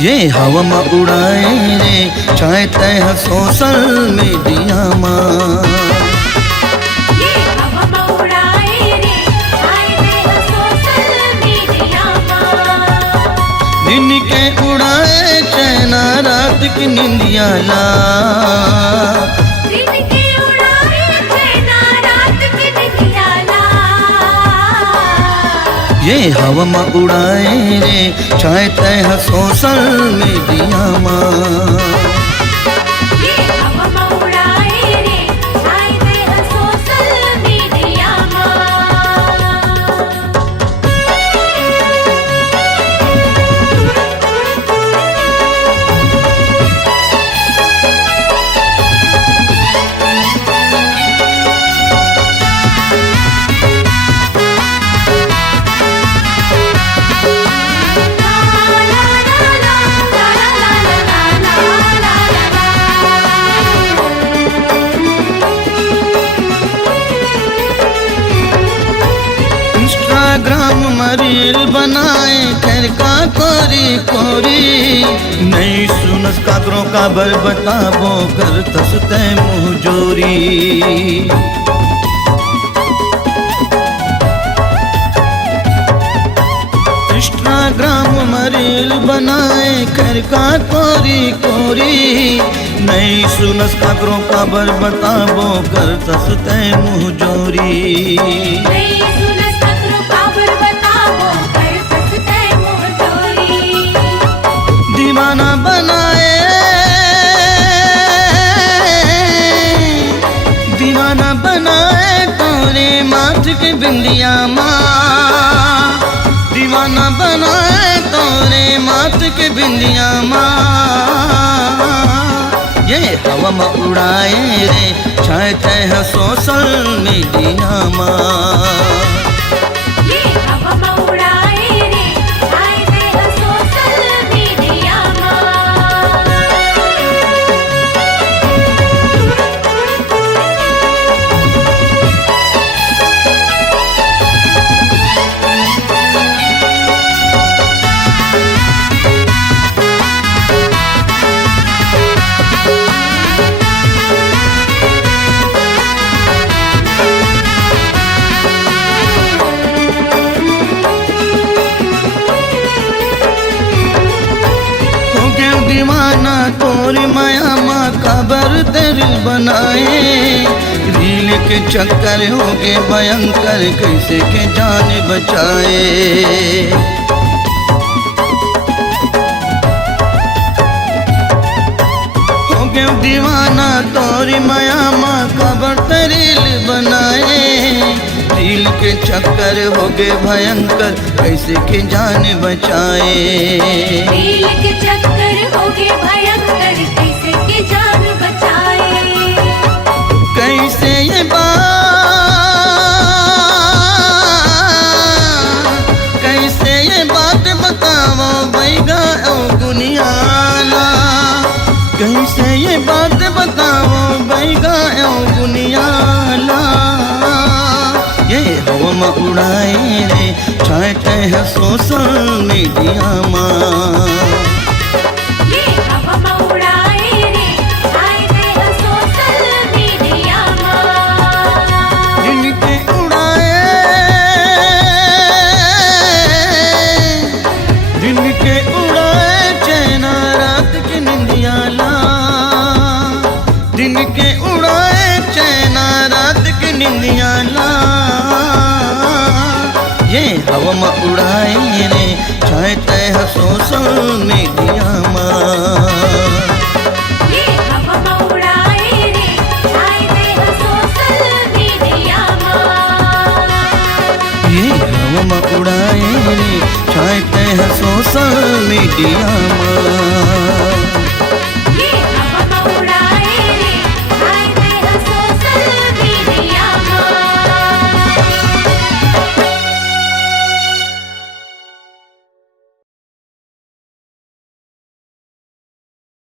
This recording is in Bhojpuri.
ये हवा में उड़ाए रे चाहे तय सोशल मीडिया में। ये हवा में उड़ाए रे चाहे तय सोशल मीडिया में। दिन के उड़ाए चैना रात की निंदिया ला। दिन के उड़ाए चैना रात की निंदिया ला। ये हवा में उड़ाए रे चाहे तय सोशल मीडिया में। ये हवा में उड़ाए रे चाहे तय सोशल मीडिया इंस्टाग्राम में रील बनाए खैर का कोरी कोरी नहीं सुनस काकरों का बर बताबो कर तसते मुँह जोरी। इंस्टाग्राम में रील बनाए खैर का कोरी कोरी नहीं सुनस काकरों का बर बताबो कर तसते मुँह जोरी। नहीं सुनस काकरों का बर बताबो कर तसते मुँह जोरी। दीवाना बनाए तोरे माथ के बिंदिया माँ। दीवाना बनाए तोरे माथ के बिंदिया माँ। ये हवा में उड़ाए रे चाहे तय सोशल मीडिया माँ। ये हवा में उड़ाए रे चाहे तय सोशल मीडिया दीवाना तोरी माया माँ खबर दिल बनाए रील के चक्कर हो के भयंकर कैसे के जान बचाए। हो गया दीवाना तोरी माया माँ खबर दिल बनाए रील के चक्कर हो गए भयंकर कैसे के जान बचाए। रील के चक्कर हो गए भयंकर कैसे के जान बचाए। कैसे ये बात बताओ बैगा ओ गुनियाला। कैसे ये बात बताओ बैगा ओ गुनियाला। ये हवा में उड़ाए रे चाहे तय सोशल मीडिया माँ। ये हवा में उड़ाए रे चाहे तय सोशल मीडिया दिन के उड़ाए चैना रात की निंदिया ला। दिन के उड़ाए चैना रात की निंदिया ला। ये हवा में उड़ाए रे चाहे तय सोशल मीडिया माँ। ये हवा में उड़ाए रे चाहे तय सोशल मीडिया ये हवा में उड़ाए रे चाहे तय सोशल मीडिया माँ।